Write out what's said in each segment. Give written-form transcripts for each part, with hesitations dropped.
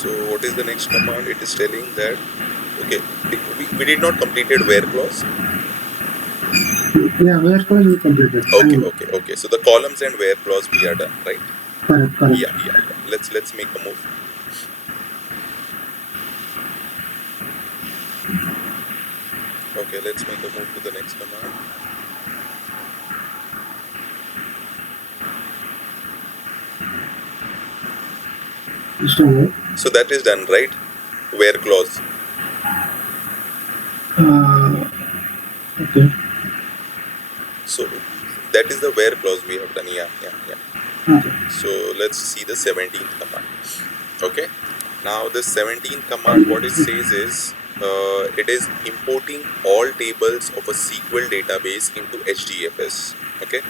So what is the next command? It is telling that, okay, we did not completed where clause. Yeah, where clause we completed. Okay. So the columns and where clause we are done, right? Correct. Yeah. Let's make a move. Okay, let's make a move to the next command. So that is done, right? Where clause. Okay. So that is the where clause we have done. Yeah. Okay. So let's see the 17th command. Okay. Now the 17th command, what it says is, it is importing all tables of a SQL database into Hdfs. Okay.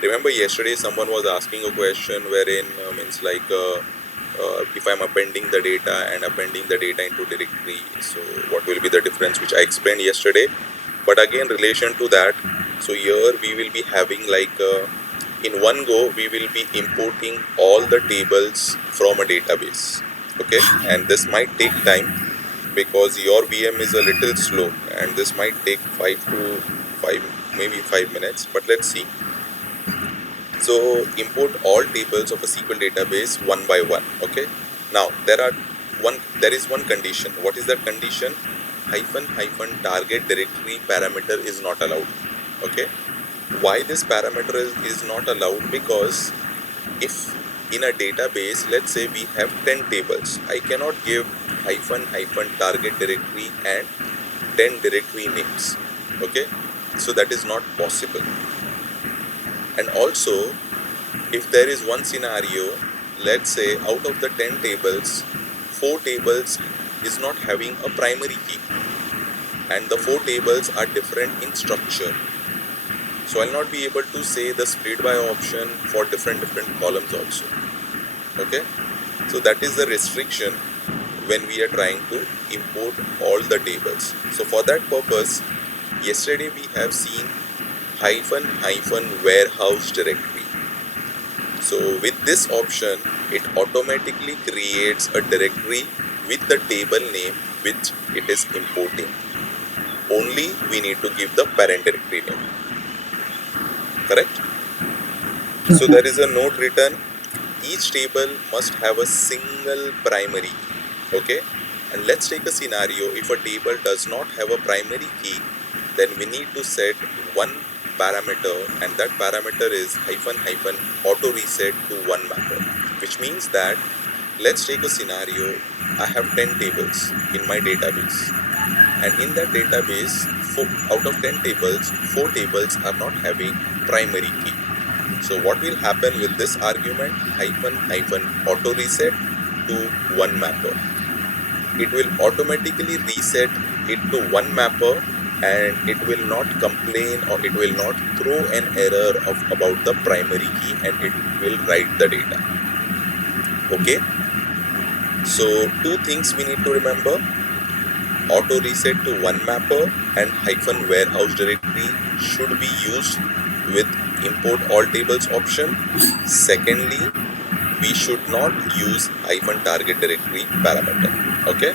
Remember yesterday someone was asking a question wherein means like if I'm appending the data and appending the data into directory, so what will be the difference, which I explained yesterday. But again, relation to that, so here we will be having like in one go we will be importing all the tables from a database. Okay, and this might take time because your VM is a little slow, and this might take 5 minutes, but let's see. So import all tables of a SQL database one by one. Okay. Now there is one condition. What is that condition? -- target directory parameter is not allowed. Okay. Why this parameter is not allowed? Because if in a database, let's say we have 10 tables, I cannot give -- target directory and 10 directory names. Okay. So that is not possible. And also, if there is one scenario, let's say out of the 10 tables, 4 tables is not having a primary key, and the 4 tables are different in structure. So I'll not be able to say the split by option for different columns also. Okay. So that is the restriction when we are trying to import all the tables. So for that purpose, yesterday we have seen -- warehouse directory. So with this option, it automatically creates a directory with the table name which it is importing. Only we need to give the parent directory name. Correct? So there is a note written, each table must have a single primary key. Okay? And let's take a scenario, if a table does not have a primary key, then we need to set one parameter, and that parameter is -- auto reset to one mapper, which means that let's take a scenario, I have 10 tables in my database, and in that database, out of 10 tables, 4 tables are not having primary key. So what will happen with this argument, -- auto reset to one mapper? It will automatically reset it to one mapper, and it will not complain or it will not throw an error about the primary key, and it will write the data. Okay. So 2 things we need to remember. Auto reset to one mapper and -- warehouse directory should be used with import all tables option. Secondly, we should not use -- target directory parameter. Okay.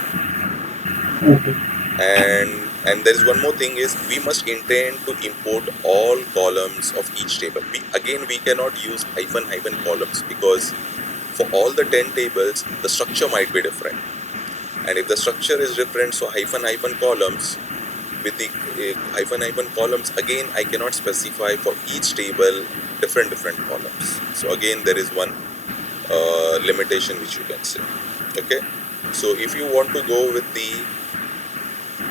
And there is one more thing, is we must intend to import all columns of each table. We cannot use -- columns, because for all the 10 tables the structure might be different, and if the structure is different, so -- columns, with the -- columns, again I cannot specify for each table different columns. So again there is one limitation which you can say. Okay. So if you want to go with the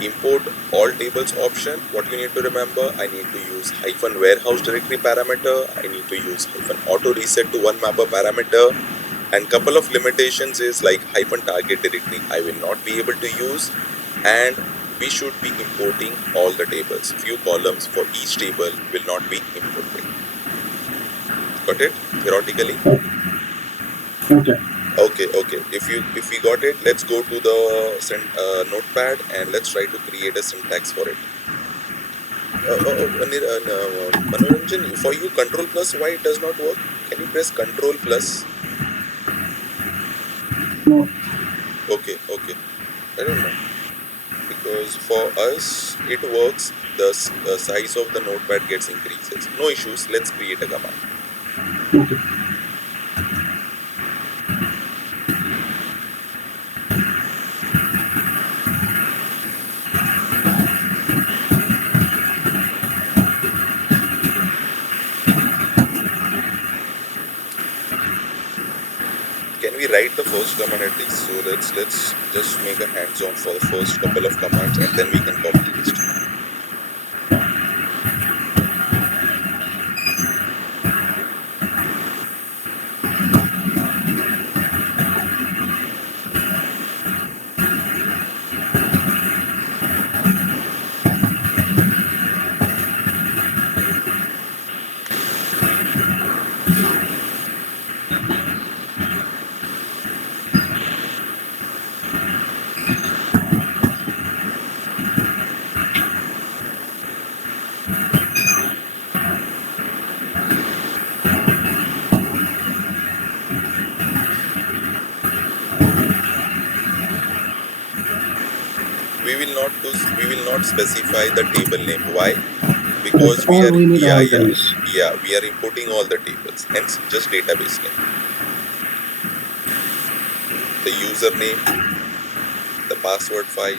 import all tables option, what you need to remember, I need to use -- warehouse directory parameter, I need to use -- auto reset to one mapper parameter, and couple of limitations is like -- target directory I will not be able to use, and we should be importing all the tables. Few columns for each table will not be imported. Got it? Theoretically? Okay. If we got it, let's go to the notepad and let's try to create a syntax for it. Manoranjan, for you Control plus, why it does not work? Can you press Control plus? No. Okay, okay. I don't know. Because for us, it works, the size of the notepad gets increases. No issues, let's create a command. Okay. Can we write the first command at least? So let's just make a hands-on for the first couple of commands and then we can copy paste. We will not specify the table name. Why? Correct. Because we All are, we need yeah, all yeah, tiles. yeah, we are importing all the tables, hence just database name. The username, the password file.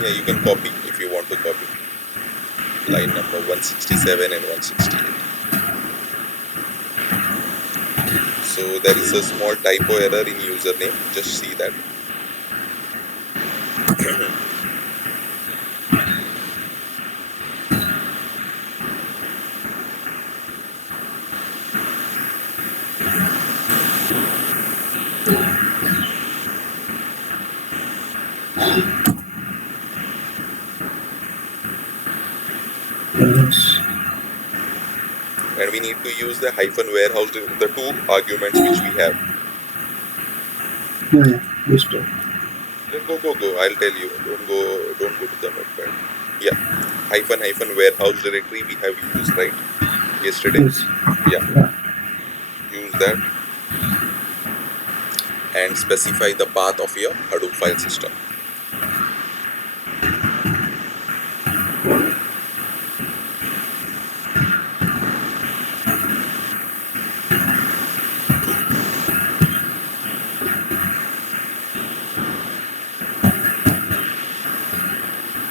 Yeah, you can copy if you want to copy. Line number 167 and 168. So there is a small typo error in username. Just see that. Yes. And we need to use the hyphen warehouse, the two arguments which we have. Yeah, yeah. This too. Go. I'll tell you. Don't go to the notepad. Yeah. Hyphen warehouse directory we have used, right? Yesterday. Yes. Yeah. Yeah. Use that and specify the path of your Hadoop file system.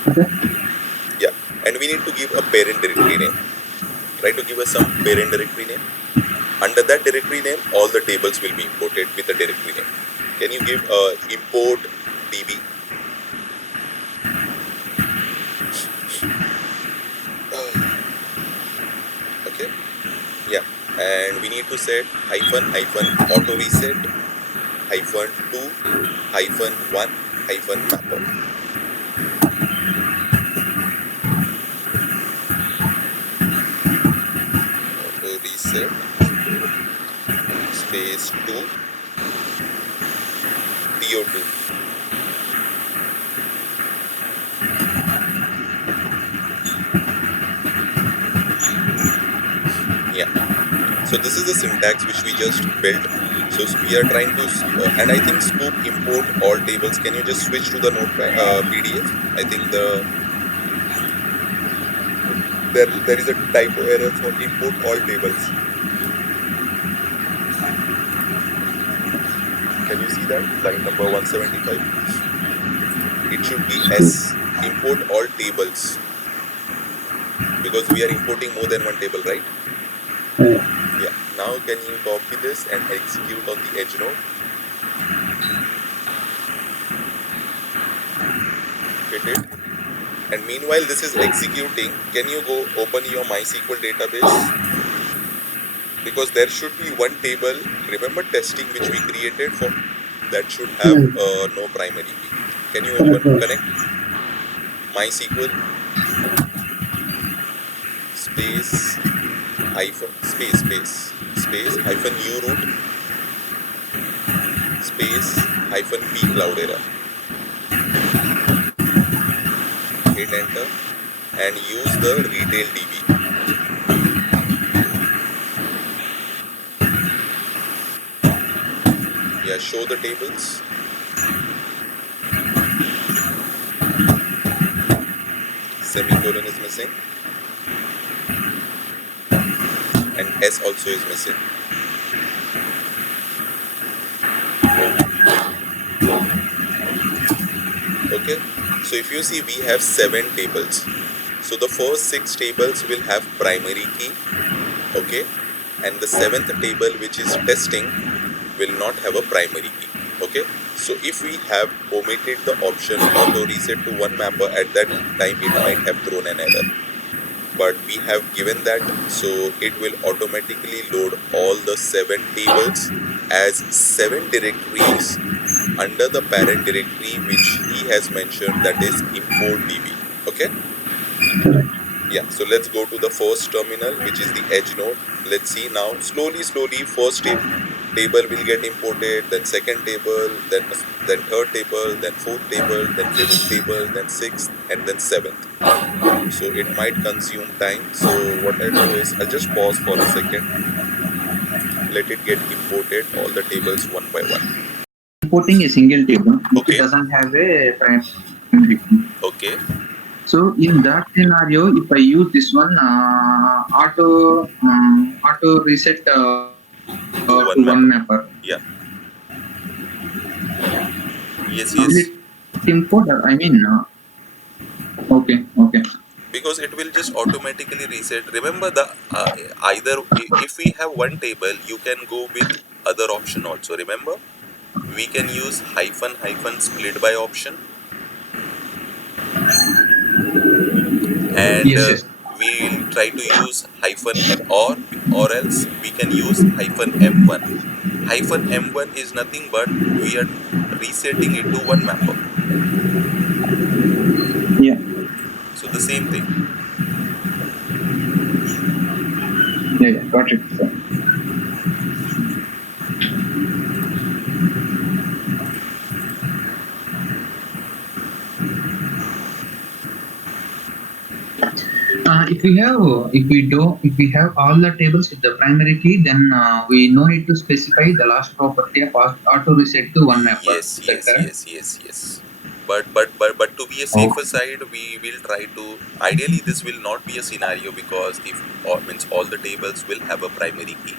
Okay. Yeah. And we need to give a parent directory name. Try to give us some parent directory name. Under that directory name, all the tables will be imported with the directory name. Can you give import db? Okay. Yeah. And we need to set hyphen auto reset hyphen 2 hyphen 1 hyphen mapper. Auto reset space 2 to2. Yeah. So this is the syntax which we just built. So we are trying to, and I think Sqoop import all tables. Can you just switch to the notepad PDF? I think there is a typo error for import all tables. Can you see that? Line number 175. It should be Sqoop. S. Import all tables. Because we are importing more than one table, right? Yeah. Yeah. Now can you copy this and execute on the edge node? Hit it. And meanwhile this is executing, can you go open your MySQL database? Because there should be one table, remember testing which we created for that should have Yeah. no primary key. Can you Correct. Correct. connect MySQL space hyphen space hyphen u root space hyphen p Cloudera. Hit enter and use the retail DB. Yeah, show the tables. Semicolon is missing. And S also is missing. Okay. So if you see, we have 7 tables. So the first 6 tables will have primary key. Okay. And the 7th table, which is testing, will not have a primary key. Okay. So if we have omitted the option auto reset to one mapper, at that time it might have thrown an error. But we have given that, so it will automatically load all the 7 tables as 7 directories under the parent directory which he has mentioned, that is import db. Okay. Correct. Yeah, so let's go to the first terminal, which is the edge node. Let's see now, slowly first table will get imported, then second table, then third table, then fourth table, then fifth table, then sixth, and then seventh. So it might consume time. So what I'll do is I'll just pause for a second, let it get imported all the tables one by one. Importing a single table which Okay. doesn't have a primary key. Okay. So in that scenario, if I use this one auto reset to one mapper, Yeah. Yes, will yes. it import? Okay. Because it will just automatically reset. Remember the either if we have one table, you can go with other option also. Remember, we can use hyphen split by option, and Yes. we'll try to use hyphen or else we can use hyphen m1. Hyphen m1 is nothing but we are resetting it to one mapper. Yeah. So the same thing. Yeah. Got it. Sir. If we have all the tables with the primary key, then we no need to specify the last property of auto reset to one mapper. Yes, Is that yes, correct? yes, yes, yes. But to be a safer side, we will try to. Ideally, this will not be a scenario because if means all the tables will have a primary key.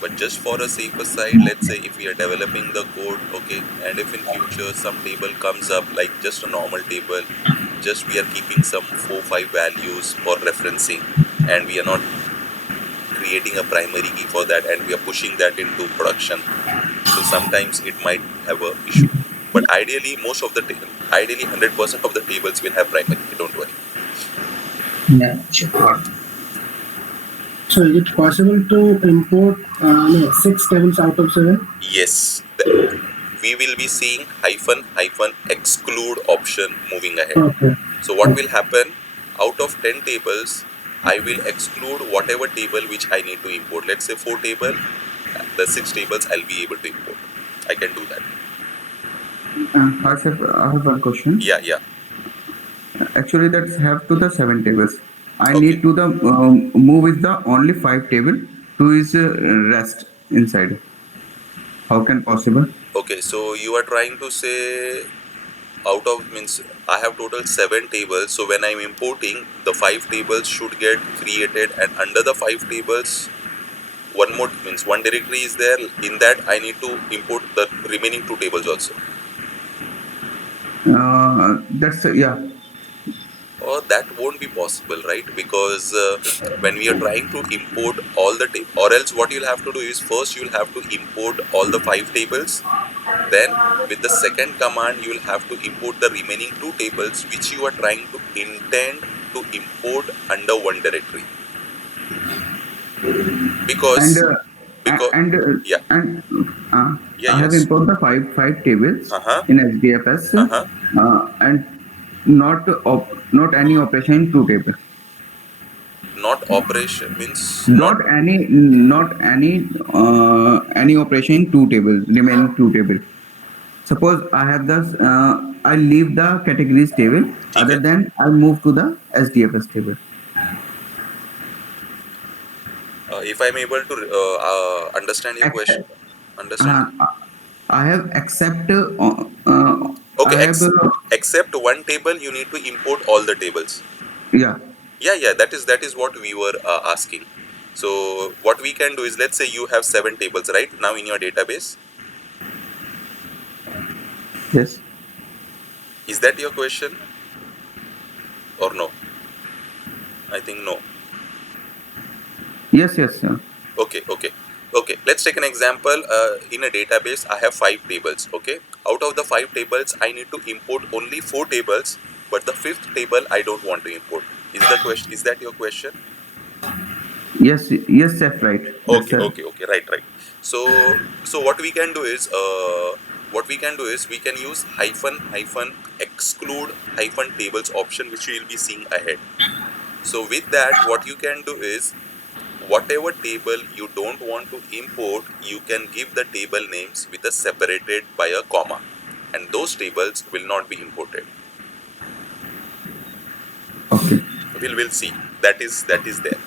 But just for a safer side, let's say if we are developing the code, okay, and if in future some table comes up like just a normal table, just we are keeping some 4-5 values for referencing, and we are not creating a primary key for that, and we are pushing that into production. So sometimes it might have a issue. But ideally, ideally 100% of the tables will have primary key. Don't worry. Yeah. Sure. So is it possible to import 6 tables out of 7? Yes. We will be seeing hyphen exclude option moving ahead. Okay. So what will happen, out of 10 tables, I will exclude whatever table which I need to import. Let's say 4 table, the 6 tables I'll be able to import. I can do that. I have one question. Yeah. Actually, that's have to the 7 tables. I Okay. need to the move is the only 5 table to is rest inside. How can possible? Okay, so you are trying to say out of means I have total 7 tables. So when I'm importing, the 5 tables should get created, and under the 5 tables, one more means one directory is there. In that, I need to import the remaining 2 tables also. That's yeah. Or that won't be possible, right? Because when we are trying to import all the or else what you'll have to do is first you'll have to import all the 5 tables. Then with the second command, you will have to import the remaining 2 tables which you are trying to intend to import under one directory. Because yeah. I have Yes. imported the five tables in Hdfs and not any operation in 2 tables. Not operation means Not any operation in 2 tables, remaining 2 tables. Suppose I have this, I leave the categories table. Other than I move to the SDFS table. If I'm able to understand your question, understand. I have accept. Okay, I have. except one table, you need to import all the tables. Yeah. Yeah, that is what we were asking. So what we can do is, let's say you have 7 tables right now in your database. Yes. Is that your question or no? I think no. Yes. Yes. Sir. Okay. Let's take an example. In a database, I have 5 tables. Okay. Out of the 5 tables, I need to import only 4 tables, but the fifth table I don't want to import. Is the question? Is that your question? Yes. Yes, Chef. Right. That's Okay. Right. So what we can do is we can use hyphen exclude hyphen tables option, which we will be seeing ahead. So with that, what you can do is, whatever table you don't want to import, you can give the table names with a separated by a comma, and those tables will not be imported. okay. We'll see. That is there.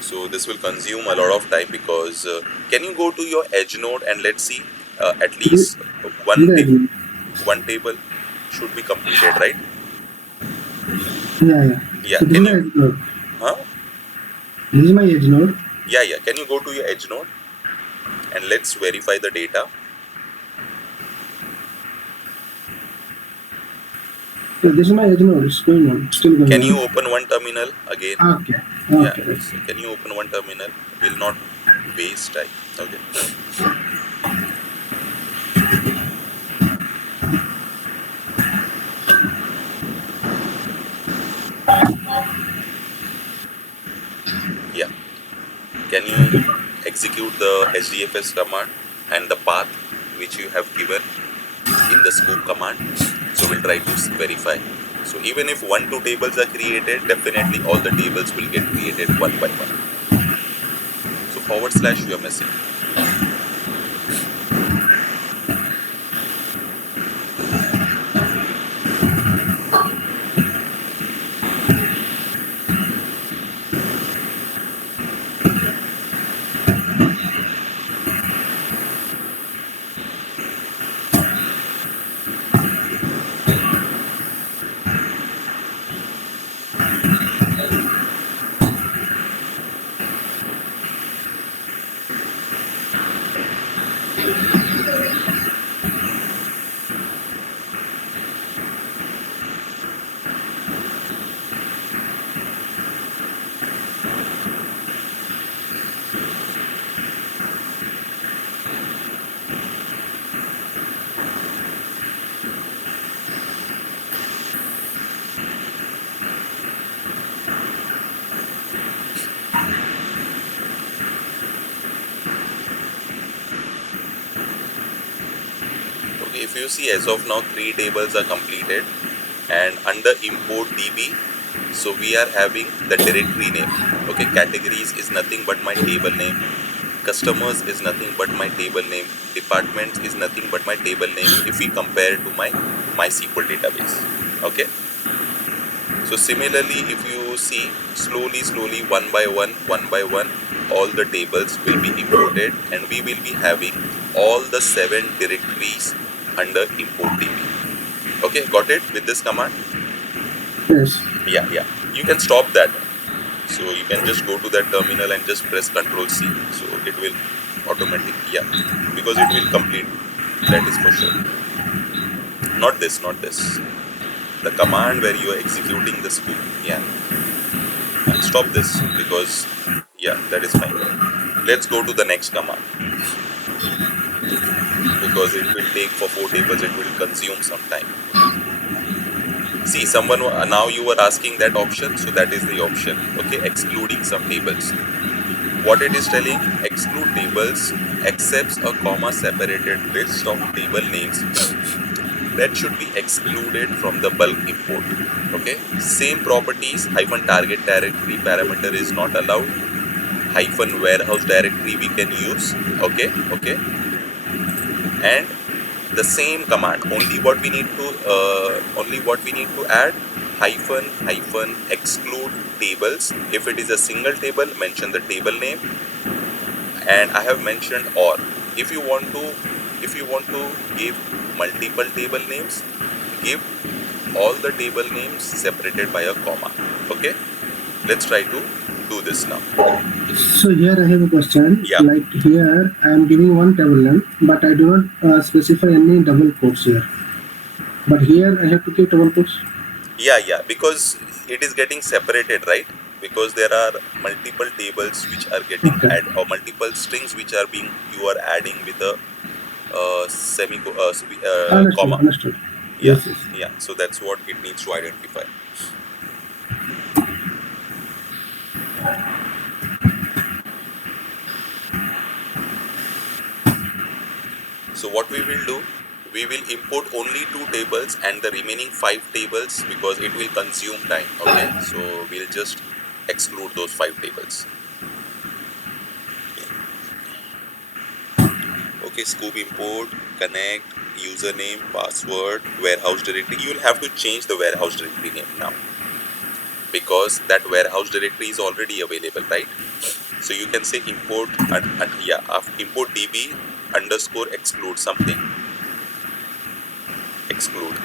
So this will consume a lot of time, because can you go to your edge node and let's see, at least one The edge. one table should be completed, right? Yeah. Yeah. So this Can is my you? edge node. Huh? This is my edge node. Yeah. Can you go to your edge node and let's verify the data? So this is my edge node. It's going on. Still going Can you on. open one terminal again? Okay. Yeah. Okay. So can you open one terminal? Will not waste time. Okay. Yeah. Can you execute the Hdfs command and the path which you have given in the Sqoop command? So we'll try to verify. So even if 1 2 tables are created, definitely all the tables will get created one by one. So / you are missing. Okay, if you see, as of now 3 tables are completed, and under import DB, so we are having the directory name. Okay, categories is nothing but my table name. Customers is nothing but my table name. Departments is nothing but my table name if we compare to my MySQL database. Okay. So similarly, if you see, slowly, one by one, all the tables will be imported, and we will be having all the 7 directories under import DB. Okay, got it with this command? Yes. Yeah. You can stop that. So you can just go to that terminal and just press Ctrl C. So it will automatic, yeah, because it will complete. That is for sure. Not this. The command where you are executing the Sqoop. Yeah. Stop this, because yeah, that is fine. Let's go to the next command, because it will take for 4 tables. It will consume some time. See, someone now you were asking that option, so that is the option. Okay, excluding some tables. What it is telling, exclude tables accepts a comma separated list of table names that should be excluded from the bulk import. Okay, same properties, hyphen target directory parameter is not allowed, hyphen warehouse directory we can use. Okay, and the same command, only what we need to add, hyphen exclude tables. If it is a single table, mention the table name. And I have mentioned or. If you want to give multiple table names, give all the table names separated by a comma. Okay, let's try to do this now. So here I have a question. Yeah. Like here I am giving one table name, but I do not specify any double quotes here. But here I have to keep double quotes. Yeah, because it is getting separated, right? Because there are multiple tables which are getting Okay. add or multiple strings which are being you are adding with a Understood. comma. Understood. Yeah, Yes. Yes. yeah. So that's what it needs to identify. So what we will do, we will import only 2 tables and the remaining 5 tables because it will consume time. Okay, so we'll just exclude those 5 tables. Okay, Sqoop import, connect, username, password, warehouse directory. You will have to change the warehouse directory name now because that warehouse directory is already available, right? So you can say import import db underscore exclude something. Exclude.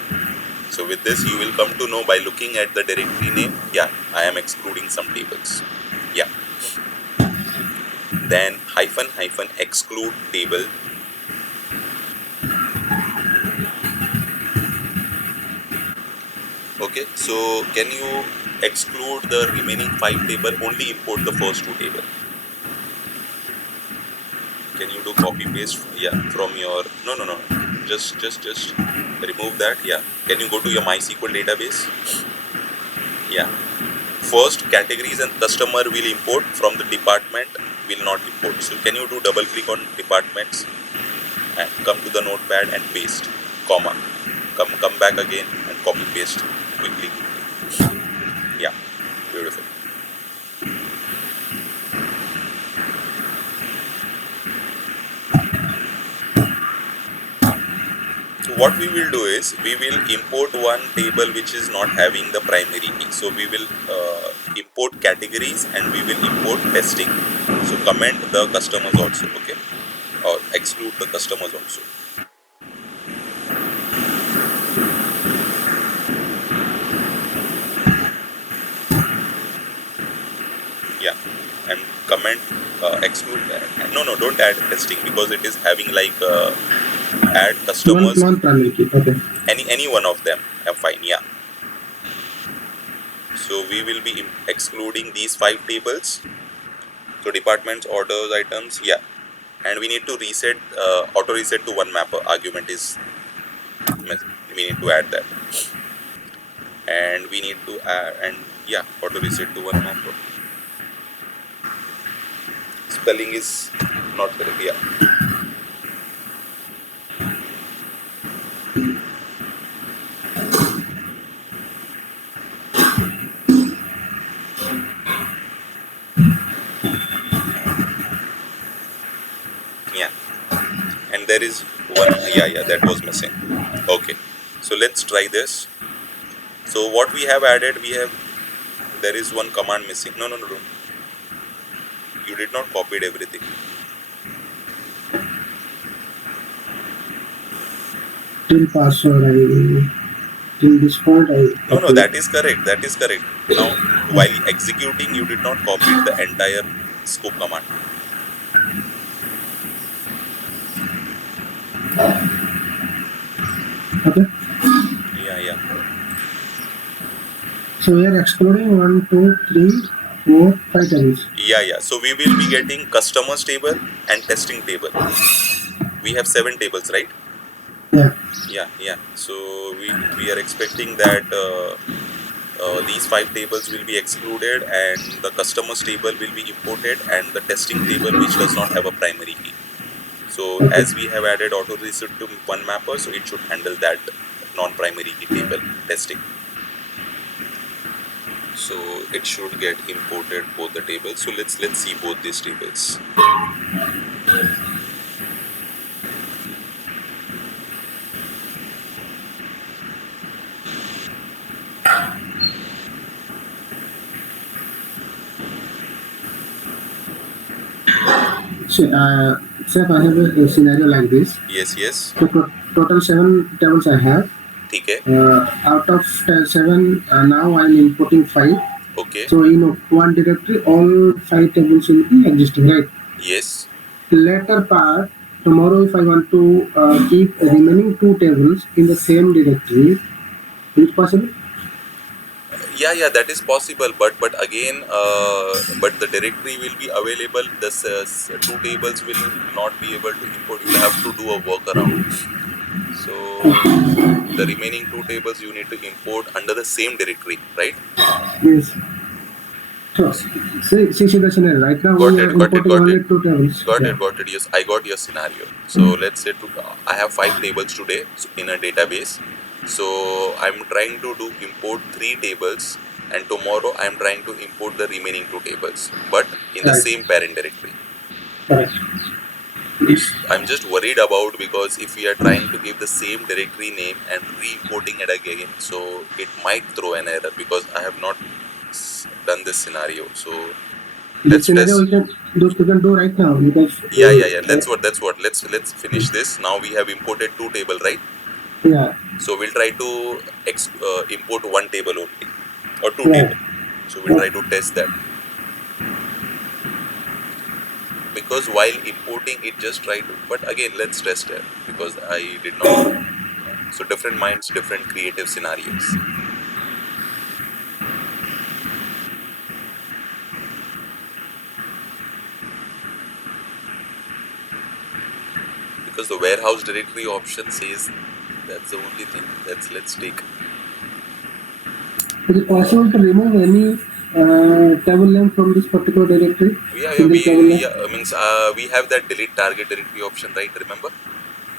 So with this, you will come to know by looking at the directory name. Yeah, I am excluding some tables. Yeah. Then hyphen exclude table. Okay, so can you exclude the remaining 5 table? Only import the first 2 table. Can you do copy paste? Yeah, from your no. Just remove that. Yeah. Can you go to your MySQL database? Yeah. First, categories and customer will import, from the department will not import. So can you do double click on departments and come to the notepad and paste, comma. Come back again and copy paste quickly. Yeah, beautiful. So what we will do is we will import one table which is not having the primary key. So we will import categories and we will import testing. So comment the customers also, okay, or exclude the customers also. Yeah, and comment exclude. No, don't add testing because it is having like add One customers. non-primary key. Okay. Any one of them. Fine. Yeah. So we will be excluding these 5 tables. So departments, orders, items. Yeah, and we need to reset auto reset to one mapper argument is we need to add that, and we need to add and yeah, auto reset to one mapper. Spelling is not correct. Yeah. Yeah, and there is one. Yeah, that was missing. Okay, so let's try this. So what we have added, there is one command missing. No. You did not copied everything. Till password till this point I No, copied. that is correct. That is correct. Now, while executing, you did not copy the entire scope command. Okay. Yeah. So we are excluding 1, 2, 3, 4, 5 tables. Yeah. So we will be getting customers table and testing table. We have 7 tables, right? Yeah. Yeah. So we are expecting that these 5 tables will be excluded and the customers table will be imported and the testing table which does not have a primary key. So Okay. as we have added auto reset to one mapper, so it should handle that non-primary key table testing. So it should get imported both the tables. So let's see both these tables. So, sir, I have a scenario like this. Yes, yes. So, total 7 tables I have. ठीक है. Out of 7, now I'm importing 5. Okay. So, in one directory, all 5 tables will be existing, right? Yes. Later part, tomorrow, if I want to keep remaining 2 tables in the same directory, is it possible? Yeah, that is possible. But again, but the directory will be available. The 2 tables will not be able to import. You'll have to do a workaround. So the remaining 2 tables you need to import under the same directory, right? Yes. So, see the scenario. Right now, Got we are it. Got it. importing Got it. only 2 tables. Got Yeah. it. Got it. Yes, I got your scenario. So let's say I have 5 tables today in a database. So I'm trying to do import 3 tables, and tomorrow I'm trying to import the remaining 2 tables, but in the Right. same parent directory. Correct. I'm just worried about, because if we are trying to give the same directory name and re-importing it again, so it might throw an error because I have not done this scenario. So This let's scenario test. we can do right now because Yeah. That's what. Let's finish this. Now we have imported 2 table, right? yeah, So we'll try to import 1 table only, or 2 table. yeah, So we'll try to test that, because while importing it just try to. But again, let's test it because I did not know. So different minds, different creative scenarios. Because the warehouse directory option says that's the only thing. Let's take. is it possible to remove any table name from this particular directory? Yeah, Single table name. means we have that delete target directory option, right? Remember?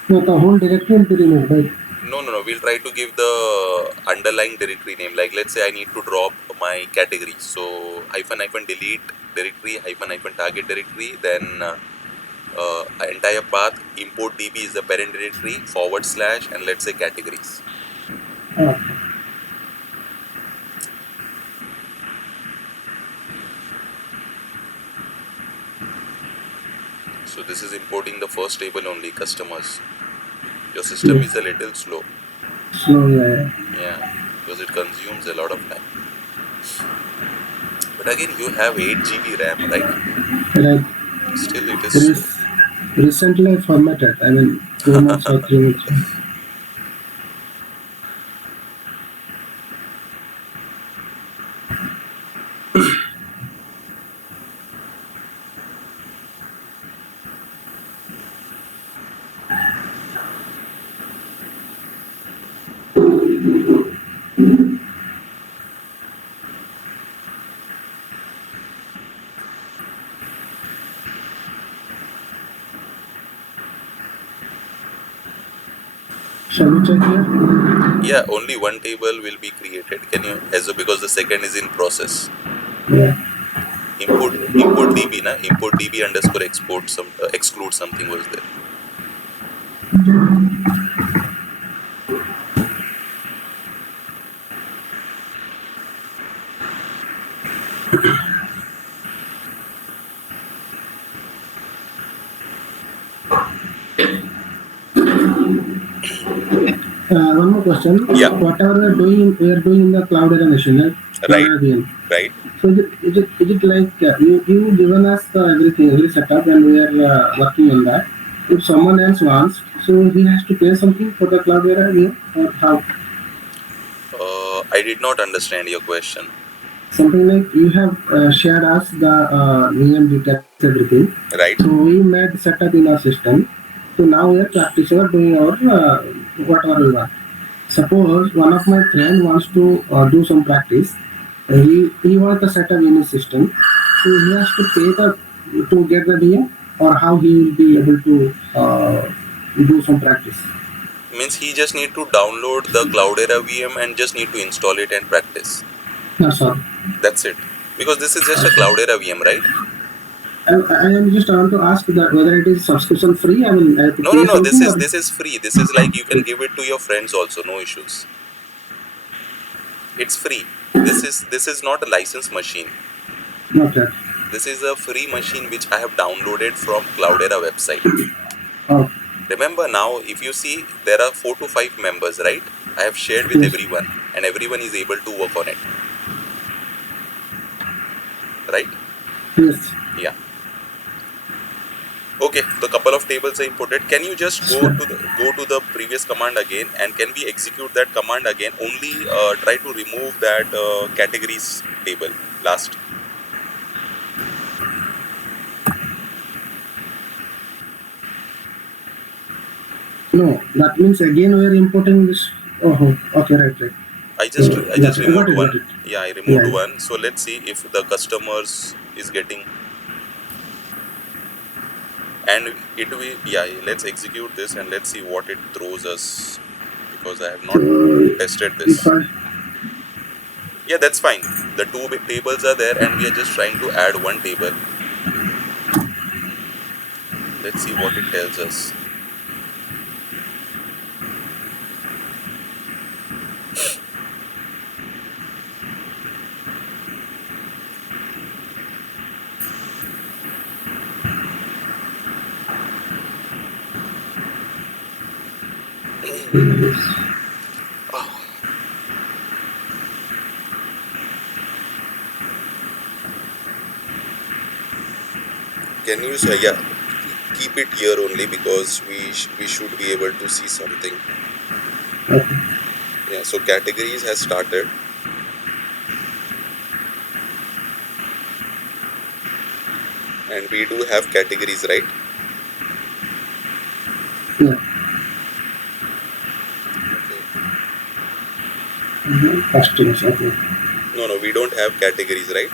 No, the whole directory will be removed, right? No. We'll try to give the underlying directory name. Like, let's say I need to drop my category. So hyphen delete directory hyphen target directory. Then entire path import db is the parent directory / and let's say categories. Okay. So this is importing the first table only, customers. Your system Yes. is a little slow. So yeah, Yeah, because it consumes a lot of time. But again, you have 8 GB RAM, right? right. Still, it is There slow. is recently formatted. I mean, 2 months or 3 months. Shall we check here? Yeah, only 1 table will be created. Can you, because the second is in process. Yeah. Import db na import db underscore export some exclude something was there. One more question. Yeah. Whatever we are doing in the Cloud Era machine, right? Cloud Right. Era VM. Right. So is it like you given us the everything, every setup, and we are working on that. If someone else wants, so he has to pay something for the Cloud Era VM, or how? I did not understand your question. Something like you have shared us the VM details, everything. Right. So we made setup in our system. So now we are practicing or doing our whatever we want. Suppose one of my friend wants to do some practice. He wants the setup in his system. So he has to pay to get the VM, or how he will be able to do some practice. Means he just need to download the Cloudera VM and just need to install it and practice. That's all. That's it. Because this is just a Cloudera VM, right? I am just want to ask that whether it is subscription free. I mean, I have to No. pay something, or This is free. This is like you can give it to your friends also, no issues. It's free. This is not a licensed machine. okay. This is a free machine which I have downloaded from Cloudera website. Oh, Remember now, if you see, there are 4 to 5 members, right? I have shared with yes, everyone, and everyone is able to work on it, right? yes. Yeah. Okay, the couple of tables I inputted. Can you just Sure. go to the previous command again, and can we execute that command again? Only try to remove that categories table last. No, that means again we are importing this. Oh, okay, right, right. I Got just it, got removed it, got one. it. Yeah, I removed Yeah. one. So let's see if the customers is getting, and it will, yeah, let's execute this and let's see what it throws us, because I have So not tested if this. I Yeah, that's fine. The two big tables are there and we are just trying to add one table. Let's see what it tells us. Oh, can you say, yeah, keep it here only, because we should be able to see something. okay, Yeah, so categories has started, and we do have categories, right? yeah, Okay. customers, okay. No, we don't have categories, right?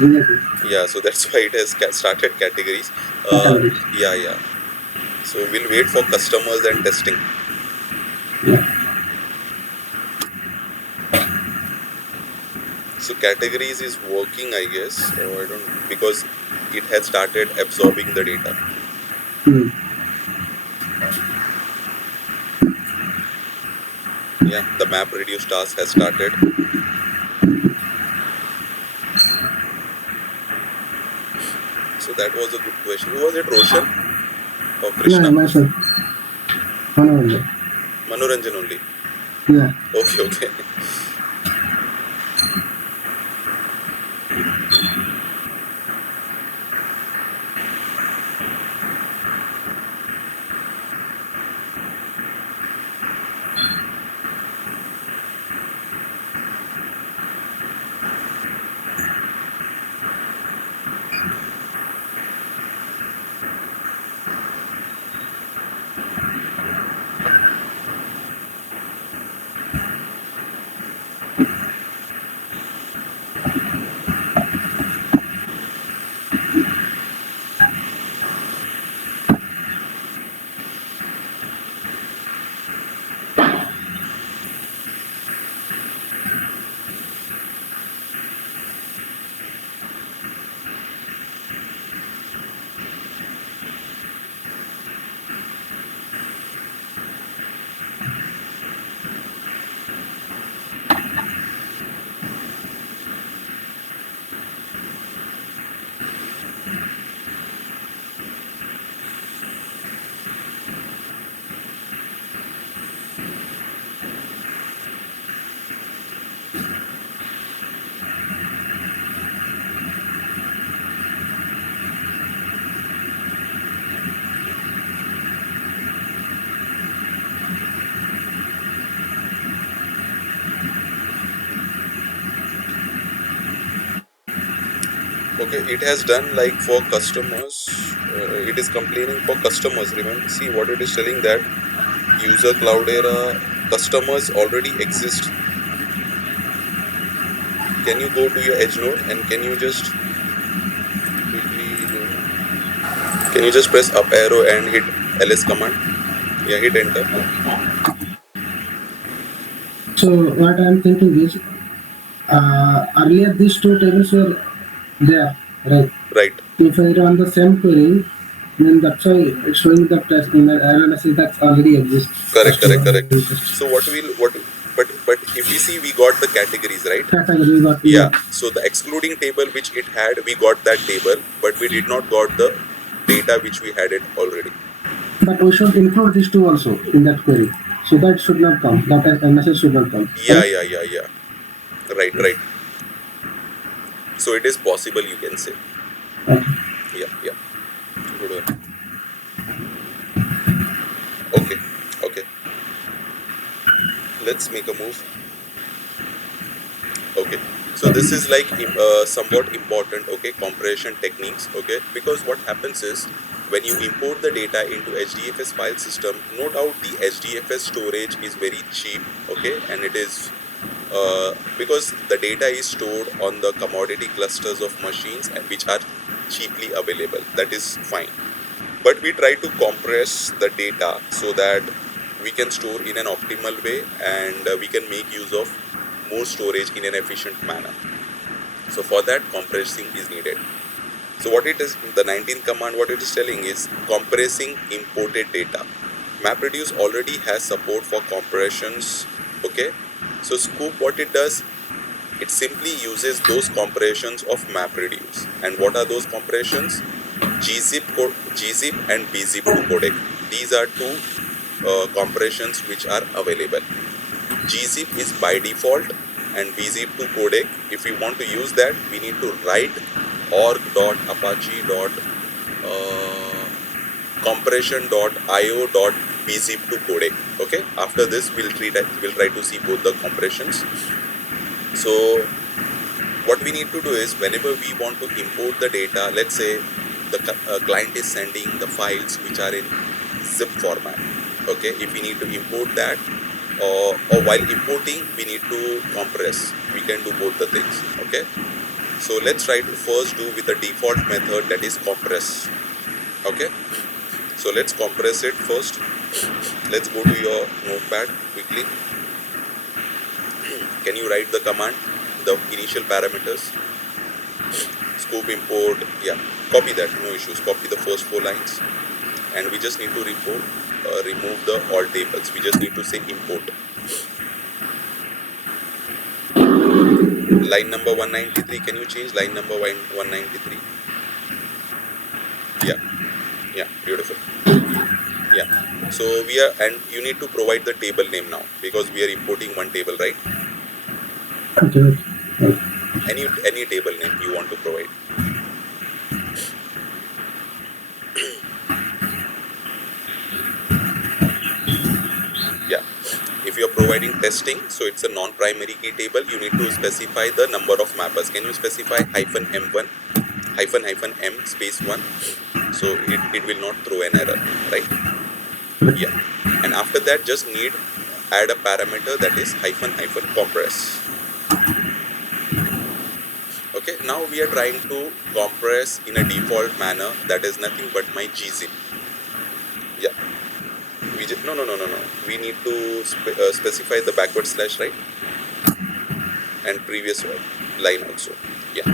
Yes, Yeah, so that's why it has started categories. categories. Yeah. So we'll wait for customers and testing. Yeah. So categories is working, I guess. I don't, because it has started absorbing the data. Hmm. Yeah, the map reduce task has started. So that was a good question. Who was it, Roshan or Yeah, Krishna? myself. Honorable. Manoranjan only. Yeah. Okay. Okay, it has done like for customers. It is complaining for customers. Remember, see what it is telling, that user Cloudera customers already exist. Can you go to your edge node and can you just quickly can you just press up arrow and hit ls command? Yeah, hit enter. So what I'm thinking is, earlier these two tables were there, right? Right. If I run the same query, then that's why it's showing that as in the error message that already exists. Correct. Customer already exists. So what But if we see, we got the categories, right? Category what we Yeah. got. So the excluding table which it had, we got that table, but we did not got the data which we had it already. But we should include these two also in that query. So that should not come. That message should not come. Yeah, yeah, yeah, yeah. Right, right. So it is possible, you can say. Okay. Yeah, yeah. Good one. Okay, okay. Let's make a move. Okay. So this is like somewhat important, okay, compression techniques, okay, because what happens is when you import the data into HDFS file system, no doubt the HDFS storage is very cheap, okay, and it is because the data is stored on the commodity clusters of machines and which are cheaply available. That is fine. But we try to compress the data so that we can store in an optimal way and we can make use of more storage in an efficient manner. So for that, compressing is needed. So what it is, the 19th command, what it is telling is compressing imported data. MapReduce already has support for compressions, okay. So Sqoop, what it does, it simply uses those compressions of MapReduce. And what are those compressions? Gzip and bzip2 codec. These are two compressions which are available. Gzip is by default, and bzip2 codec, if we want to use that, we need to write org.apache.compression.io.bzip2 codec. Okay. After this, we'll try to see both the compressions. So what we need to do is whenever we want to import the data, let's say the client is sending the files which are in zip format. Okay. If we need to import that, or while importing we need to compress, we can do both the things. Okay. So let's try to first do with the default method, that is compress. Okay. So let's compress it first. Let's go to your notepad quickly. Can you write the command, the initial parameters? Sqoop import, yeah, copy that, no issues. Copy the first 4 lines, and we just need to remove the all tables. We just need to say import. Line number 193, can you change line number 193? Yeah, yeah, beautiful. Yeah, so we are, and you need to provide the table name now because we are importing one table, right? Okay. Any table name you want to provide. Yeah, if you are providing testing, so it's a non-primary key table, you need to specify the number of mappers. Can you specify -m1 -m space 1, so it will not throw an error, right? Yeah, and after that just add a parameter, that is --compress. Okay, now we are trying to compress in a default manner, that is nothing but my gzip. Yeah, we just no, we need to specify the backward slash, right, and previous line also. Yeah,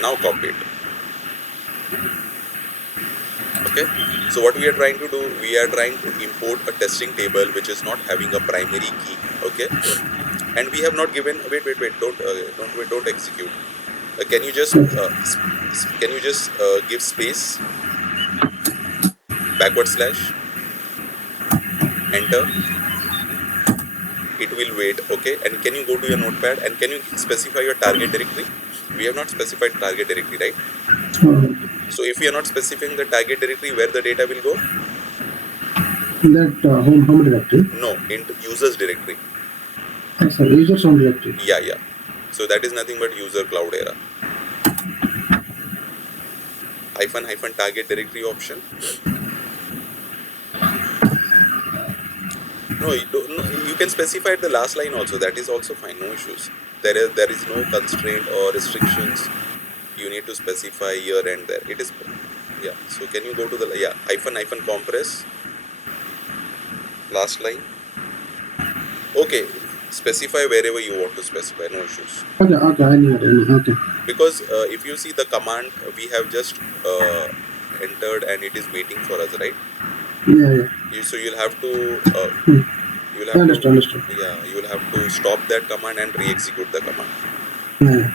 now copy it. Okay, so what we are trying to do, we are trying to import a testing table which is not having a primary key. Okay, and we have not given, wait, don't execute. Can you just give space, backward slash, enter? It will wait. Okay, and can you go to your notepad and can you specify your target directory? We have not specified target directory, right? So if we are not specifying the target directory, where the data will go? That home directory. No, into users directory. Sorry, users home directory. Yeah. So that is nothing but user cloud era. -- target directory option. No, you can specify the last line also. That is also fine. No issues. There is no constraint or restrictions. You need to specify here and there. It is, yeah. So can you go to the -- compress, last line. Okay, specify wherever you want to specify. No issues. Okay. I knew it. Okay. Because if you see the command, we have just entered and it is waiting for us, right? Yeah. So you'll have to You will have to, Understood, understood. yeah, you will have to stop that command and re-execute the command. Yeah.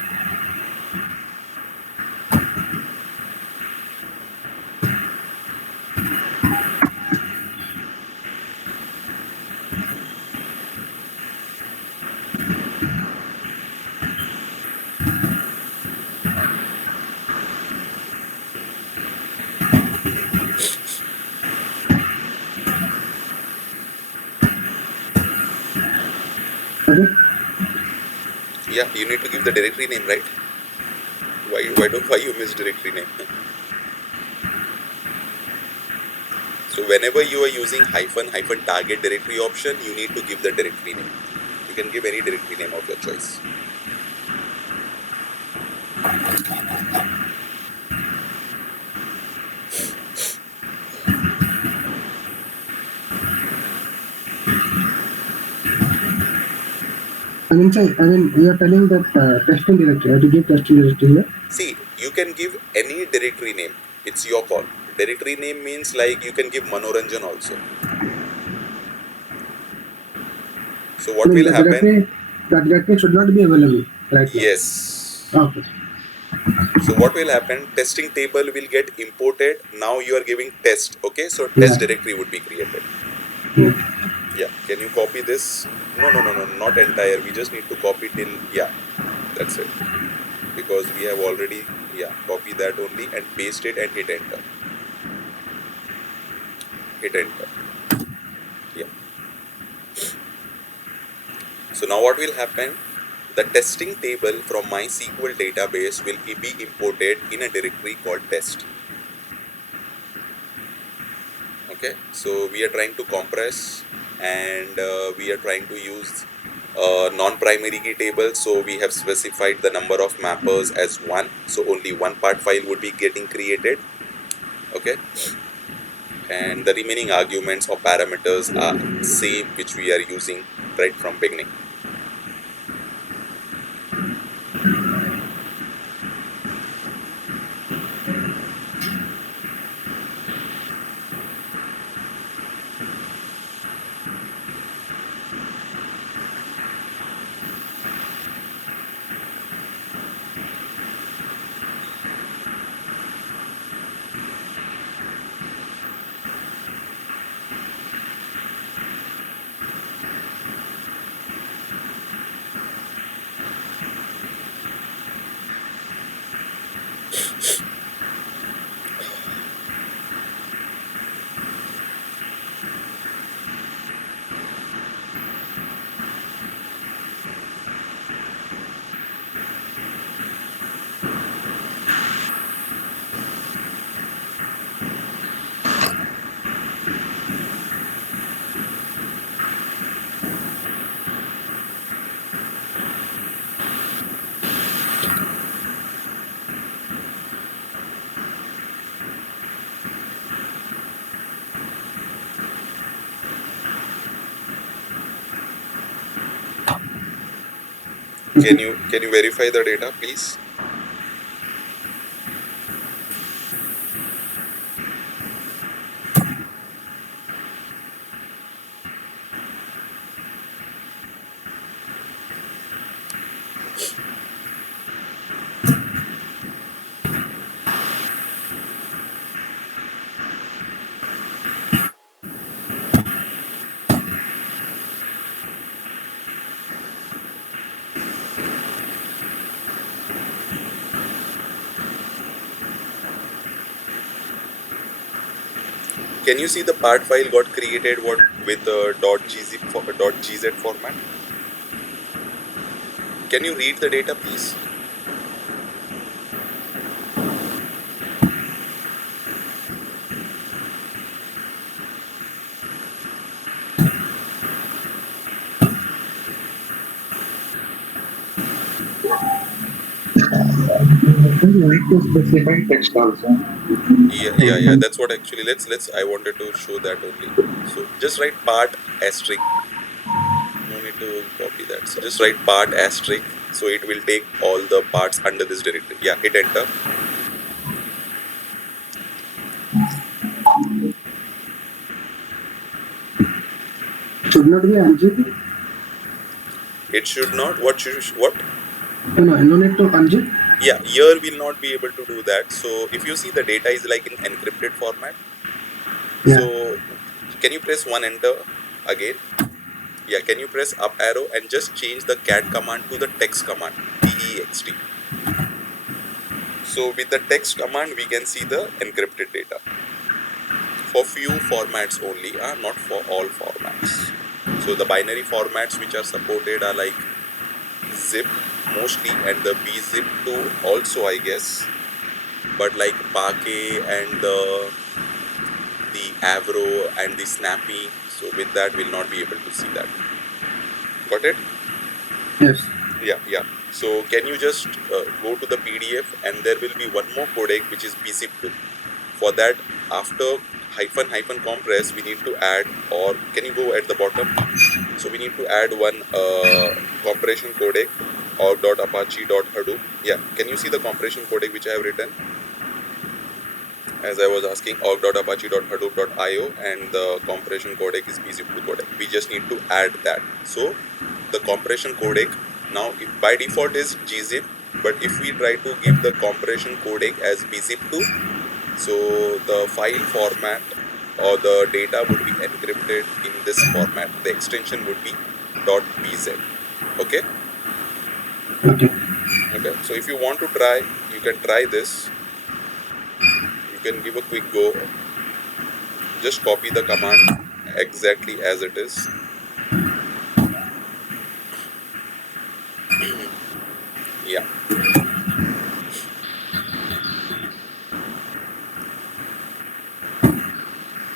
Okay. Yeah, you need to give the directory name, right? Why you miss directory name? So whenever you are using hyphen target directory option, you need to give the directory name. You can give any directory name of your choice. I mean, you are telling that testing directory. I have to give testing directory here. See, you can give any directory name. It's your call. Directory name means like you can give Manoranjan also. So I what mean, will happen? that directory should not be available right now. Yes. Okay. So what will happen? Testing table will get imported. Now you are giving test. Okay. So test Yeah. directory would be created. Yeah. Yeah. Can you copy this? No. Not entire. We just need to copy till, yeah, that's it. Because we have already, yeah, copy that only and paste it and hit enter. Hit enter. Yeah. So now what will happen? The testing table from my SQL database will be imported in a directory called test. Okay, so we are trying to compress and we are trying to use non-primary key table. So we have specified the number of mappers as 1. So only one part file would be getting created. Okay, and the remaining arguments or parameters are same which we are using right from beginning. Can you verify the data, please? Can you see the part file got created what with .gz format? Can you read the data, please? You need to specify text also. Yeah. That's what actually. Let's. I wanted to show that only. So just write part asterisk. No need to copy that. So just write part asterisk. So it will take all the parts under this directory. Yeah. Hit enter. should not be unzip. It should not. What should what? No need to unzip. Yeah, here we'll not be able to do that. So if you see the data is like in encrypted format. Yeah. So can you press one enter again? Yeah, can you press up arrow and just change the cat command to the text command, text. So with the text command, we can see the encrypted data for few formats only, not for all formats. So the binary formats which are supported are like zip mostly and the bzip2 also, I guess. But like Parquet and the Avro and the Snappy, so with that we'll not be able to see that. Got it? Yes. Yeah. So can you just go to the PDF and there will be one more codec which is bzip2. For that, after hyphen compress, we need to add, or can you go at the bottom? So we need to add one compression codec org.apache.hadoop. Yeah, can you see the compression codec which I have written? As I was asking, org.apache.hadoop.io, and the compression codec is bzip2 codec. We just need to add that. So the compression codec now by default is gzip, but if we try to give the compression codec as bzip2, so the file format or the data would be encrypted in this format. The extension would be .bz. Okay. Okay. Okay. So if you want to try, you can try this. You can give a quick go. Just copy the command exactly as it is. Yeah.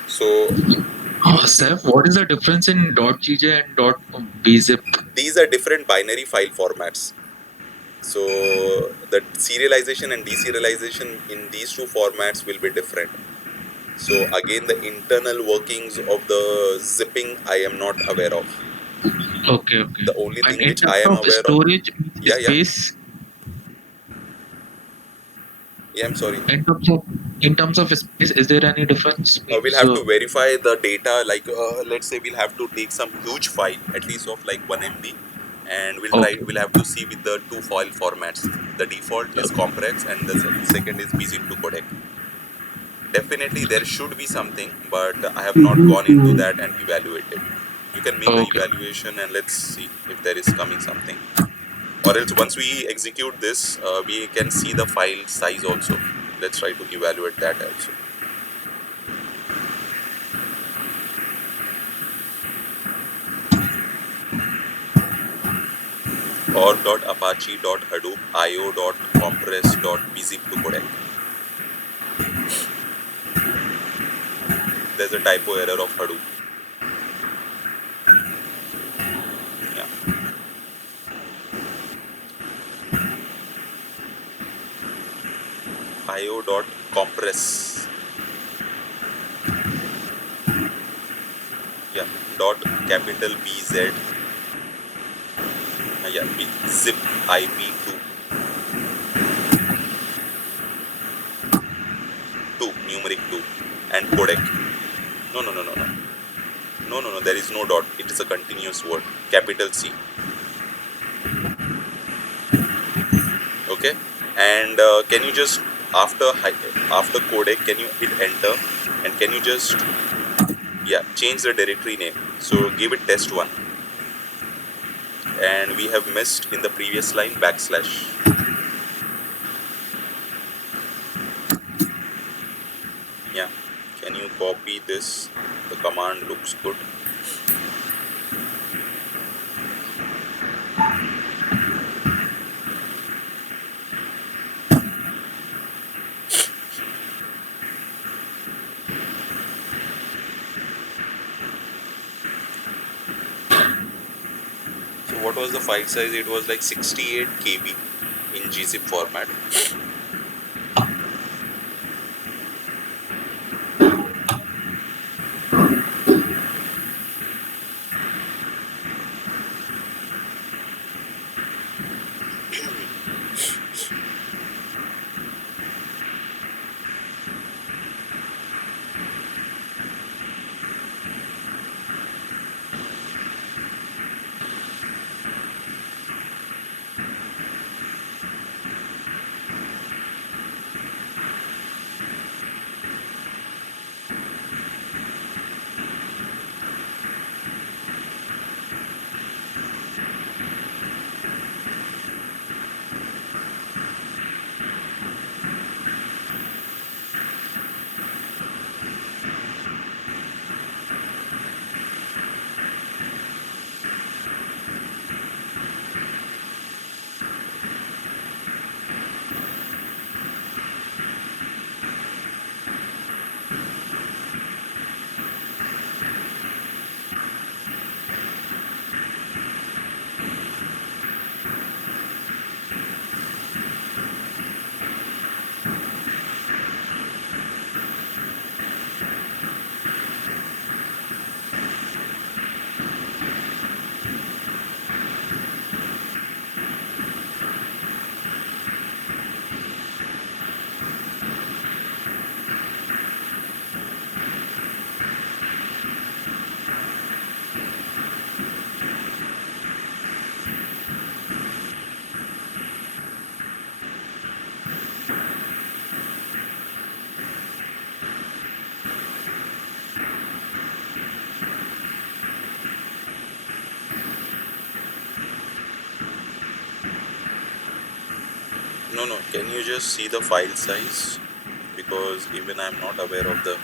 So Saif, what is the difference in .gj and .bzip? these are different binary file formats. So the serialization and deserialization in these two formats will be different. So again, the internal workings of the zipping I am not aware of. Okay. The only And thing in which I terms am of aware of, storage yeah, space, I'm sorry. in terms of space, is there any difference? We'll Means have to verify the data. Like let's say we'll have to take some huge file, at least of like 1 MB, and we'll try. okay. We'll have to see with the two file formats. The default is compress, and the second is bzip2 codec. Definitely there should be something, but I have not gone into that and evaluated. You can make a Okay. evaluation and let's see if there is coming something. Or else once we execute this, we can see the file size also. Let's try to evaluate that also. org.apache.hadoop.io.compress.bzip2 codec. There's a typo error of Hadoop. Yeah. io.compress. Yeah. Dot capital BZ. Yeah. Zip IP2. 2. Numeric 2. And codec. No. No. There is no dot. It is a continuous word. Capital C. Okay. And can you just after codec, can you hit enter and can you just change the directory name? So give it test1, and we have missed in the previous line backslash. Yeah. Can you copy this? The command looks good. So what was the file size? It was like 68 KB in gzip format. No. Can you just see the file size? Because even I'm not aware of the.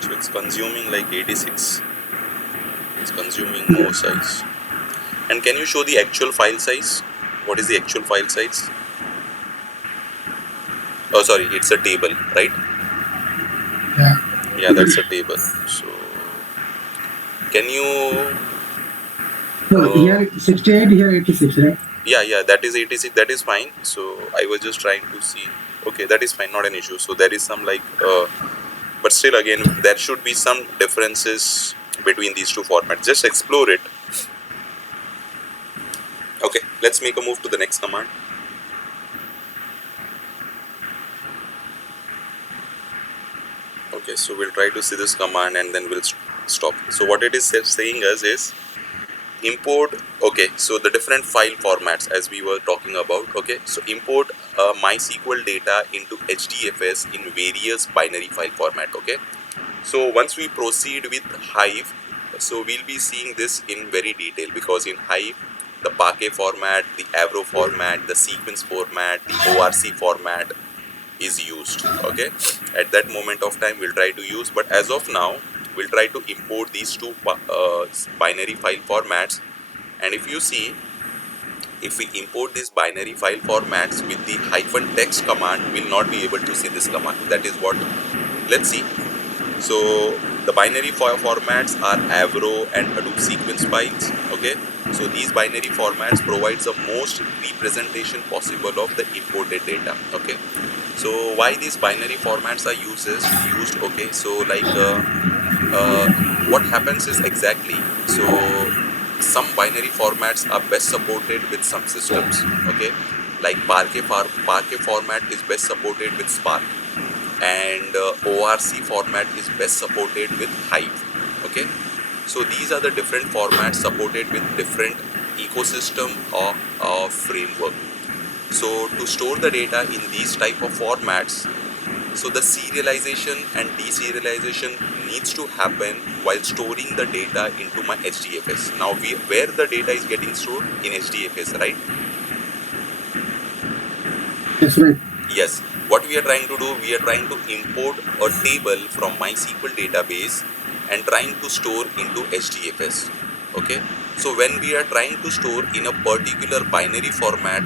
So it's consuming like 86. It's consuming more size. And can you show the actual file size? What is the actual file size? Oh, sorry, it's a table, right? Yeah. Yeah, that's a table. So, can you? No, here 68, here 86, right? Yeah, that is 86. That is fine. So I was just trying to see. Okay, that is fine, not an issue. So there is some like, but still, again, there should be some differences between these two formats. Just explore it. Okay, let's make a move to the next command. Okay, so we'll try to see this command and then we'll stop. So what it is saying us is import. Okay, so the different file formats as we were talking about. Okay, so import MySQL data into HDFS in various binary file format. Okay, so once we proceed with Hive, so we'll be seeing this in very detail, because in Hive the Parquet format, the Avro format, the sequence format, the ORC format is used. Okay, at that moment of time we'll try to use, but as of now we'll try to import these two binary file formats. And if you see, if we import these binary file formats with the -text command, we'll not be able to see this command. That is what, let's see. So the binary file formats are Avro and Hadoop sequence files. Okay, so these binary formats provides the most representation possible of the imported data. Okay, so why these binary formats are used? Okay, so like what happens is exactly, so some binary formats are best supported with some systems. Okay, like Parquet format is best supported with Spark, and ORC format is best supported with Hive. Okay, so these are the different formats supported with different ecosystem or framework. So to store the data in these type of formats, so the serialization and deserialization needs to happen while storing the data into my HDFS. Now where the data is getting stored in HDFS, right? That's right. Yes. What we are trying to do, we are trying to import a table from MySQL database and trying to store into HDFS. Okay. So when we are trying to store in a particular binary format,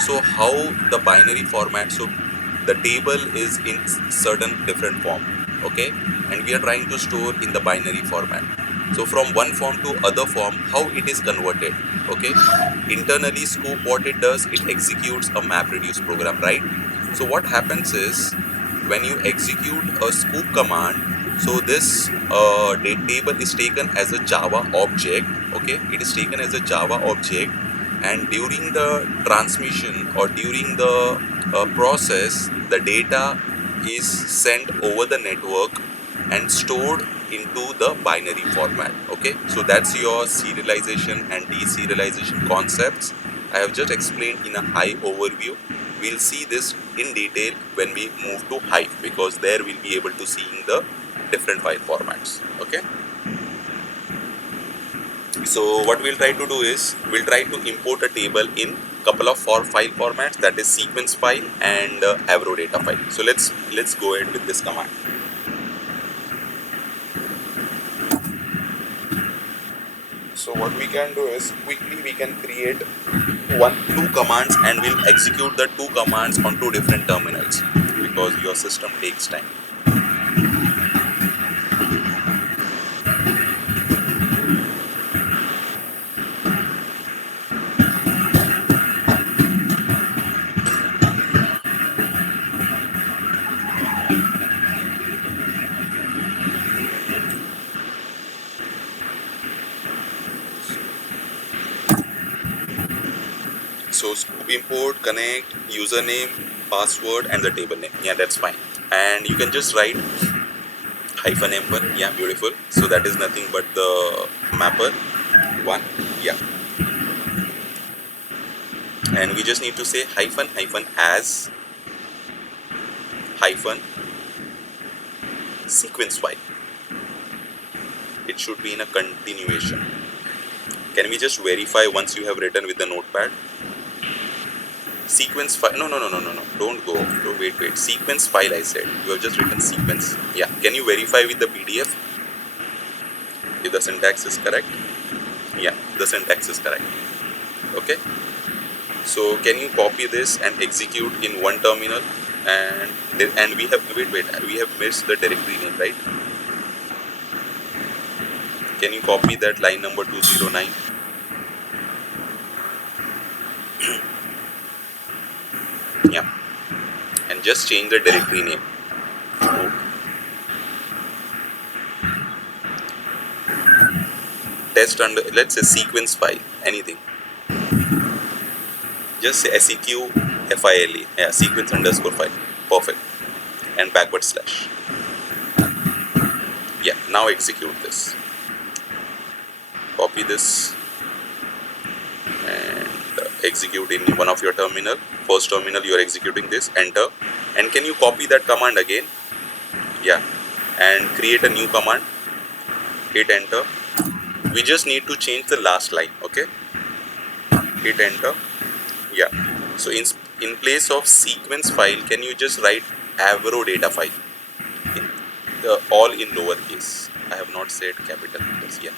so how the binary format, so the table is in certain different form. Okay. And we are trying to store in the binary format. So from one form to other form, how it is converted. Okay. Internally, Sqoop, what it does, it executes a MapReduce program, right? So what happens is, when you execute a Sqoop command, so this table is taken as a Java object. Okay, it is taken as a Java object, and during the transmission or during the process, the data is sent over the network and stored into the binary format. Okay, so that's your serialization and deserialization concepts. I have just explained in a high overview. We'll see this in detail when we move to Hive, because there we'll be able to see in the different file formats. Okay, so what we'll try to do is, we'll try to import a table in couple of file formats, that is sequence file and Avro data file. So let's go ahead with this command. So what we can do is, quickly we can create two commands, and we'll execute the two commands on two different terminals, because your system takes time. So Sqoop import, connect, username, password, and the table name. Yeah, that's fine. And you can just write -m1. Yeah, beautiful. So that is nothing but the mapper one. Yeah, and we just need to say hyphen hyphen as hyphen sequence file. It should be in a continuation. Can we just verify once you have written with the notepad? Sequence file. No, no, no, no, no, no. Don't go. No, wait, wait. Sequence file, I said. You have just written sequence. Yeah. Can you verify with the PDF if the syntax is correct? Yeah, the syntax is correct. Okay. So can you copy this and execute in one terminal? And we have we have missed the directory name, right? Can you copy that line number 209? Yeah, and just change the directory name. Okay. Test under, let's say sequence file, anything. Just say seq file, yeah, sequence underscore file. Perfect. And backward slash. Yeah, now execute this. Copy this and execute in one of your terminal. First terminal you are executing this, enter. And can you copy that command again? Yeah, and create a new command. Hit enter. We just need to change the last line. Okay, hit enter. Yeah, so in place of sequence file, can you just write avro data file in all in lowercase? I have not said capital letters. Yeah,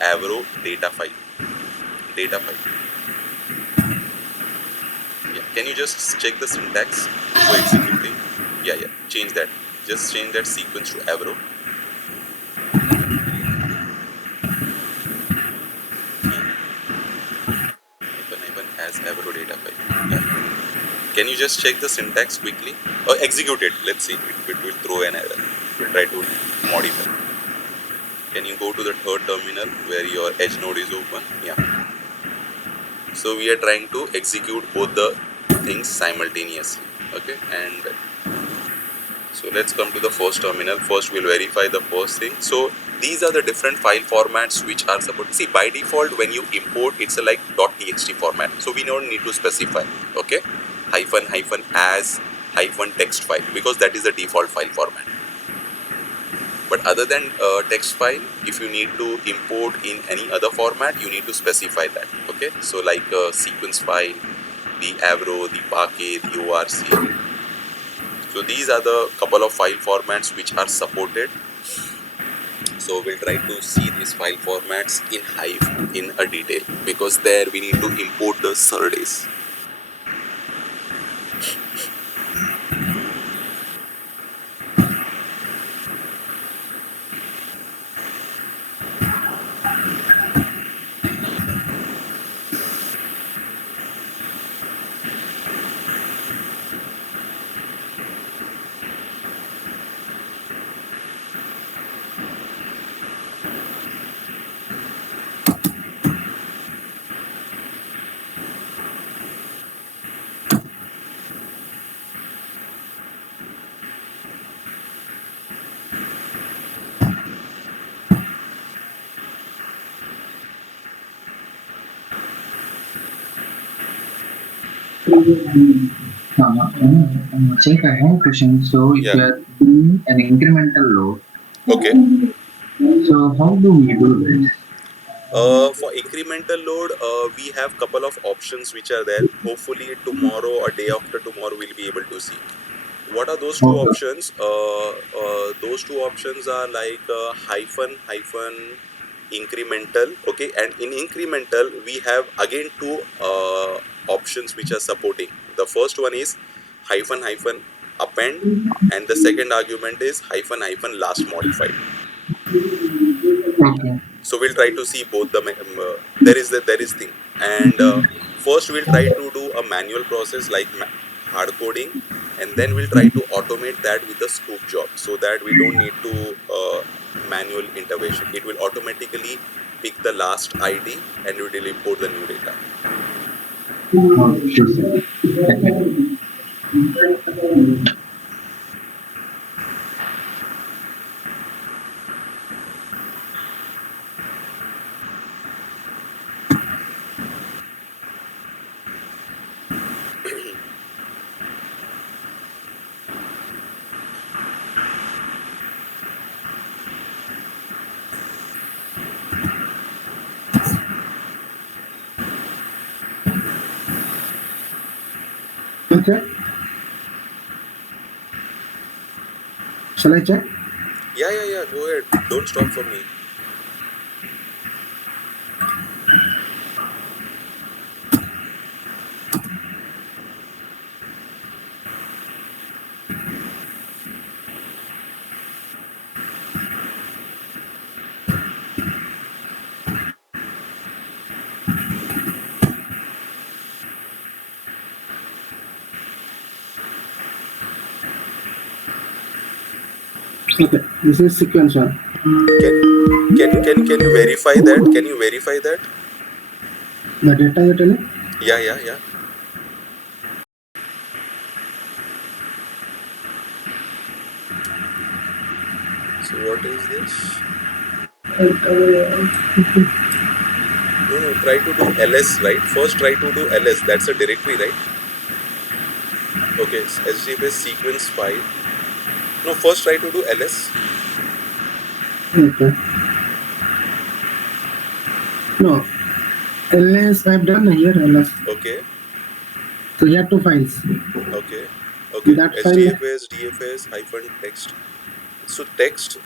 avro data file. Yeah, can you just check the syntax before executing? Yeah, change that. Just change that sequence to avro. Even as avro data file. Yeah. Can you just check the syntax quickly or execute it? Let's see. It will throw an error. We'll try to modify. Can you go to the third terminal where your edge node is open? Yeah. So we are trying to execute both the things simultaneously. Okay, and so let's come to the first terminal. First we'll verify the first thing. So these are the different file formats which are supported. See, by default when you import, it's a like .txt format, so we don't need to specify. Okay, hyphen as hyphen text file, because that is the default file format. But other than text file, if you need to import in any other format, you need to specify that. Okay, so like sequence file, the avro, the parquet, the orc. So these are the couple of file formats which are supported. So we'll try to see these file formats in Hive in a detail, because there we need to import the surveys. Saif, I have a question. So, if Yeah. you are doing an incremental load, Okay. so how do we do this? For incremental load, we have couple of options which are there. Hopefully tomorrow or day after tomorrow we'll be able to see. What are those two Okay. options? Those two options are like hyphen incremental. Okay, and in incremental we have again two options which are supporting. The first one is hyphen append, and the second argument is hyphen last modified. Okay. So we'll try to see both the there is thing. And first we'll try to do a manual process like hard coding, and then we'll try to automate that with the Sqoop job, so that we don't need to manual intervention. It will automatically pick the last ID and it will import the new data. Okay. Okay. Shall I check? Yeah. Go ahead. Don't stop for me. Okay. This is sequence one. Can you verify that? Can you verify that? The data you're telling? Yeah. So what is this? No. Try to do ls, right? First, try to do ls. That's a directory, right? Okay. Hdfs sequence file. No. First, try to do ls. Okay. No. LS I've done here LS. Okay. So you have two files. Okay. That file Hdfs dfs hyphen text. So text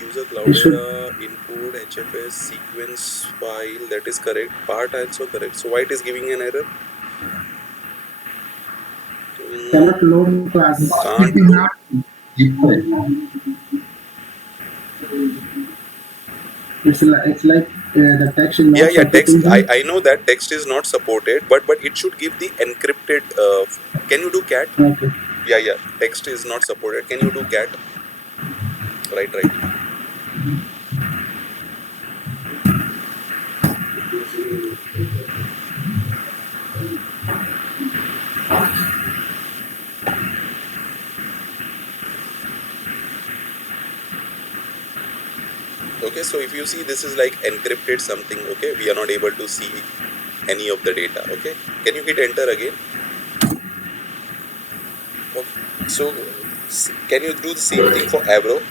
user it should Cloudera input HFS sequence file, that is correct. Part also correct. So why it is giving an error? cannot load class. Can't It is load. not equal. It's like the text is not Yeah. Text. supporting the. I know that text is not supported, but it should give the encrypted. Can you do cat? Okay. Yeah. Text is not supported. Can you do cat? Right. Okay. So if you see, this is like encrypted something. Okay. We are not able to see any of the data. Okay. Can you hit enter again? Okay. So can you do the same thing for Avro?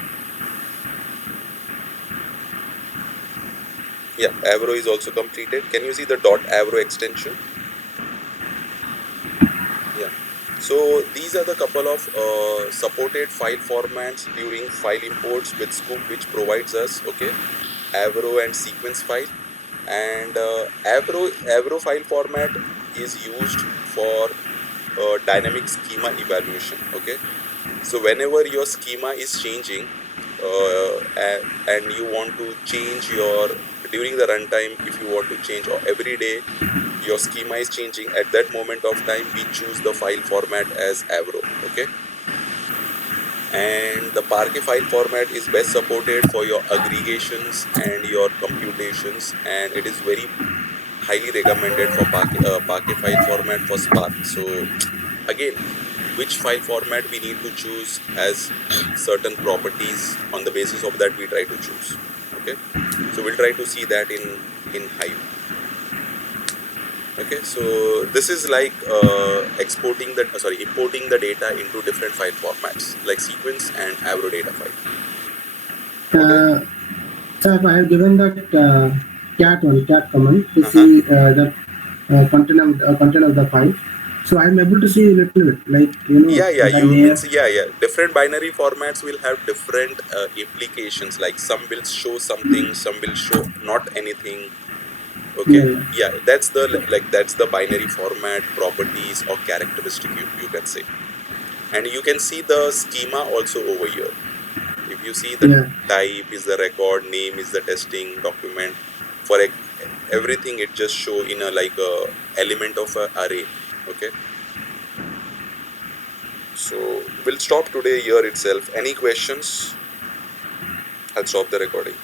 Yeah, Avro is also completed. Can you see the .avro extension? Yeah. So these are the couple of supported file formats during file imports with Sqoop, which provides us, okay, Avro and sequence file. And Avro file format is used for dynamic schema evaluation. Okay. So whenever your schema is changing, and you want to change your during the runtime, if you want to change, or every day your schema is changing, at that moment of time we choose the file format as Avro. Okay. And the Parquet file format is best supported for your aggregations and your computations, and it is very highly recommended for Parquet file format for Spark. So again, which file format we need to choose has certain properties. On the basis of that we try to choose. Okay. So we'll try to see that in Hive. Okay. So this is like importing the data into different file formats like sequence and Avro data file. Okay. So if I have given that cat command to Uh-huh. see the content of the file, so I'm able to see a little bit like Yeah. the You layer. means yeah. Different binary formats will have different implications. Like some will show something, some will show not anything. Okay. Yeah. Yeah, that's the binary format properties or characteristic, you can say. And you can see the schema also over here. If you see, the Yeah. type is the record, name is the testing document. For everything it just show in a like a element of a array. Okay. So we'll stop today here itself. Any questions? I'll stop the recording.